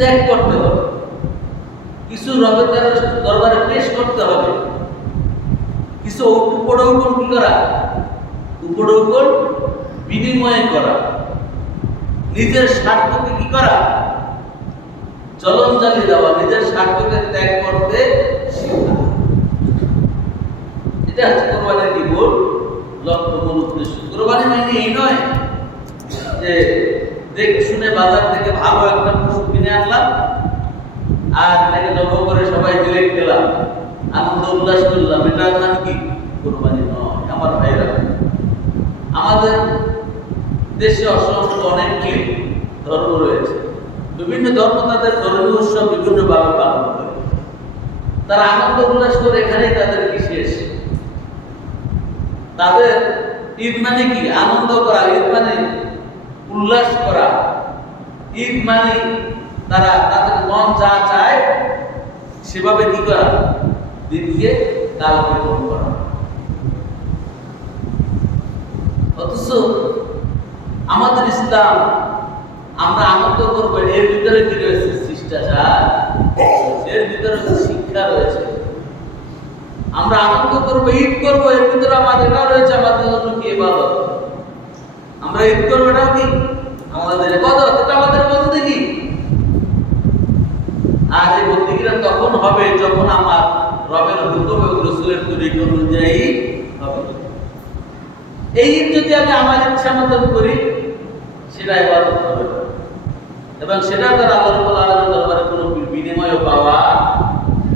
ত্যাগ করতে হবে, কিছু রবের দরবারে পেশ করতে হবে, কিছু উপঢৌকন কি করা, উপঢৌকন বিনিময় করা, নিজের স্বার্থকে কি করা, জলঞ্জলি দেওয়া, নিজের স্বার্থকে ত্যাগ করতে শেখা। এটা হচ্ছে কোরবানির কি মূল লক্ষ্য, মূল উদ্দেশ্য। কোরবানি মানে এই নয় যে দেখে শুনে বাজার থেকে ভালো একটা পশু কিনে আনলাম আর তাকে জব করে সবাই মিলে খেলাম, আনন্দ উল্লাস করলাম, এটা মানে কি কোরবানি নয়। আমার ভাইরা, আমাদের দেশে অসংখ্য অনেকগুলি ধর্ম রয়েছে, বিভিন্ন ধর্ম তাদের ধর্মীয় উৎসব বিভিন্নভাবে পালন করে, তারা আনন্দ উল্লাস করে, এখানেই তাদের কি শেষ। তাদের ঈদ মানে কি আনন্দ করা, ঈদ মানে উল্লাস করা, ঈদ মানে তারা তাদের মন যা চায় সেভাবে কি করা, দিনকে কালক্ষেপণ করা। অথচ আমাদের ইসলাম, আমরা আনন্দ করবো, এর ভিতরে কি রয়েছে শিষ্টাচার, এর ভিতরে শিক্ষা রয়েছে। আমরা আনন্দ করবো, ঈদ করবো, এর ভিতরে আমাদের এটা রয়েছে, আমাদের জন্য কি ইবাদত। আমরা ঈদ করবো, এটাও কি আমাদের ইবাদত, এটা আমাদের বন্দেগী। আর এই বন্দেগীটা তখন হবে যখন আমার রবের হুকুম এবং রাসূলের তরিকা অনুযায়ী হবে। এই ঈদ যদি আমি আমার ইচ্ছা মতন করি, সেটা ইবাদত হবে না, এবং সেটা দ্বারা আল্লাহ রাব্বুল আলামিনের দরবারে কোনো বিনিময় পাওয়া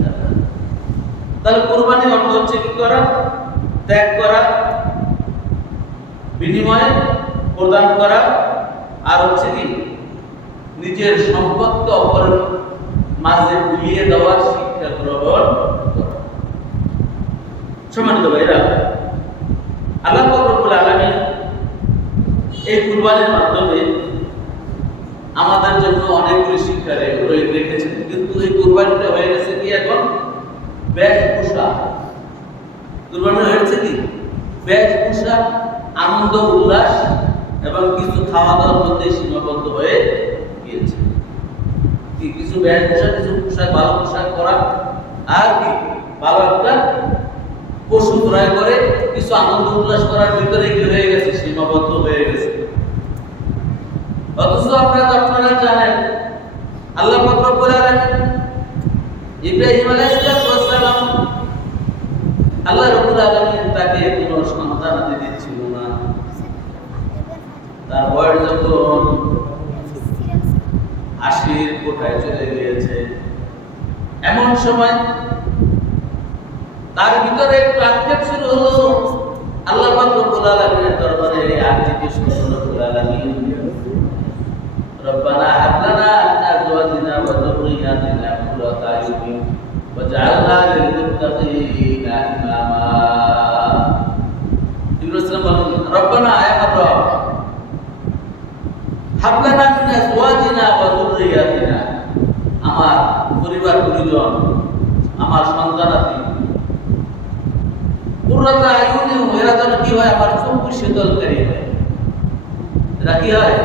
যাবে না। তাহলে কুরবানির অর্থ হচ্ছে কি করা, ত্যাগ করা, বিনিময়ে প্রদান করা, আর হচ্ছে কি নিজের সম্পদকে অপরের মাঝে বিলিয়ে দেওয়ার শিক্ষা গ্রহণ করা। সম্মানিত ভাইরা, আল্লাহ পাক রব্বুল আলামিন এই কুরবানির মাধ্যমে আমাদের জন্য অনেকগুলি শিক্ষা রেখেছেন, কিন্তু এই কুরবানিটা হয়ে গেছে কি এখন বেশভূষা। কুরবানি হয়েছে কি বেশভূষা, আনন্দ উল্লাস এবং কিছু খাওয়া দাওয়ার মধ্যে সীমাবদ্ধ হয়ে গিয়েছে। কি কিছু বেশভূষা, কিছু পোশাক, ভালো পোশাক পরা, আর কি ভালো একটা পশু ক্রয় করে কিছু আনন্দ উল্লাস করার ভিতরে কি হয়ে গেছে, সীমাবদ্ধ হয়ে গেছে। অথচ আপনারা জানেন আল্লাহ পাক রব্বুল আলামিন ইব্রাহিম আলাইহিস সালাম, আল্লাহ রাব্বুল আলামিন তাকে কোনো সন্তান দিচ্ছিল না। তার বয়স যখন 80-র কোঠায় চলে গিয়েছে, এমন সময় তার ভিতরে একটু আক্ষেপ শুরু হলো। আল্লাহ পাক রব্বুল আলামিনের দরবারে আরজি পেশ করলেন, রব্বুল আলামিন রব্বানা হাব লানা মিন আজওয়াজিনা ওয়া যুররিয়াতিনা কুররাতা আয়ুন ওয়াজআলনা লিল মুত্তাকিনা ইমামা। ইব্রাহিম বলেন, রব্বানা আয় আমার রব, হাব লানা মিন আজওয়াজিনা ওয়া যুররিয়াতিনা, আমার পরিবার পরিজন, আমার সন্তানাদি, কুররাতা আয়ুন, এরা যেন কি হয়, আমার চক্ষু শীতলকারী হয়। এরা কি হয়,